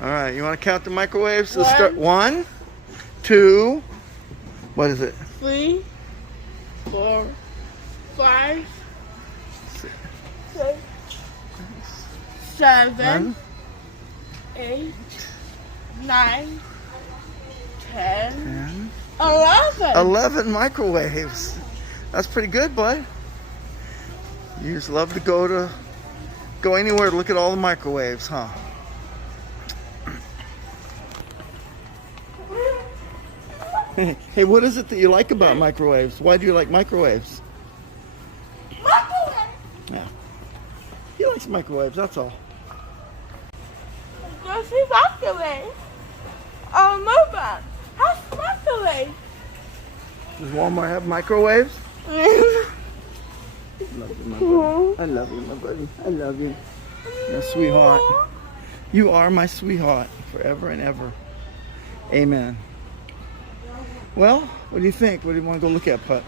All right, you want to count the microwaves? Let's start. 1, 2, what is it? 3, 4, 5, 6, 7, 8, 9, 10, 11. 11 microwaves. That's pretty good, bud. You just love to go anywhere to look at all the microwaves, huh? Hey, what is it that you like about microwaves? Why do you like microwaves? Microwave. Yeah. He likes microwaves, that's all. Does he microwave? Oh, no, man. How's microwave? Does Walmart have microwaves? I love you, my buddy. I love you, my buddy. I love you. My sweetheart. You are my sweetheart forever and ever. Amen. Well, what do you think? What do you want to go look at, Putt?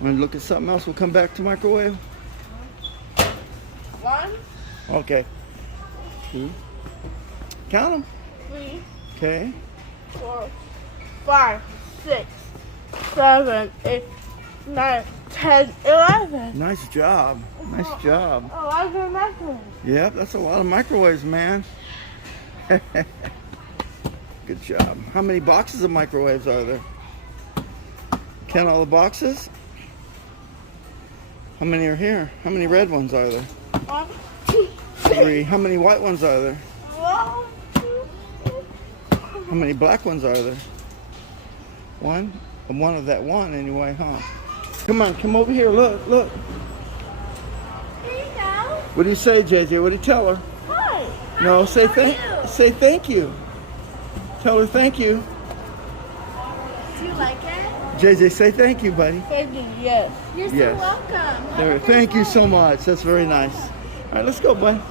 Want to look at something else? We'll come back to microwave. 1, Okay. 2. Count them. 3, Okay. 4, 5, 6, 7, 8, 9, 10, 11. Nice job. Nice job. 11 microwaves. Yep, that's a lot of microwaves, man. Good job. How many boxes of microwaves are there? Count all the boxes? How many are here? How many red ones are there? 1, 2, 3. How many white ones are there? 1, 2, 3. How many black ones are there? 1? One of that one anyway, huh? Come on, come over here. Look, look. Here you go. What do you say, JJ? What do you tell her? Hi. No, say How are you? say thank you. Tell her thank you. Do you like it? JJ, say thank you, buddy. Thank you, yes. You're so Yes. welcome. There, thank you so much. That's very nice. All right, let's go, bud.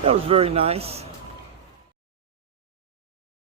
That was very nice.